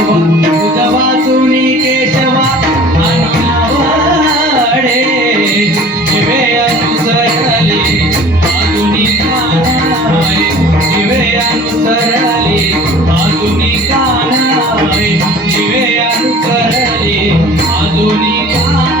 वाधुनी केशव शिव्यानुसरली आधुनिक शिव्यानुसरली आधुनिक शिव्यानुसरली आधुनिक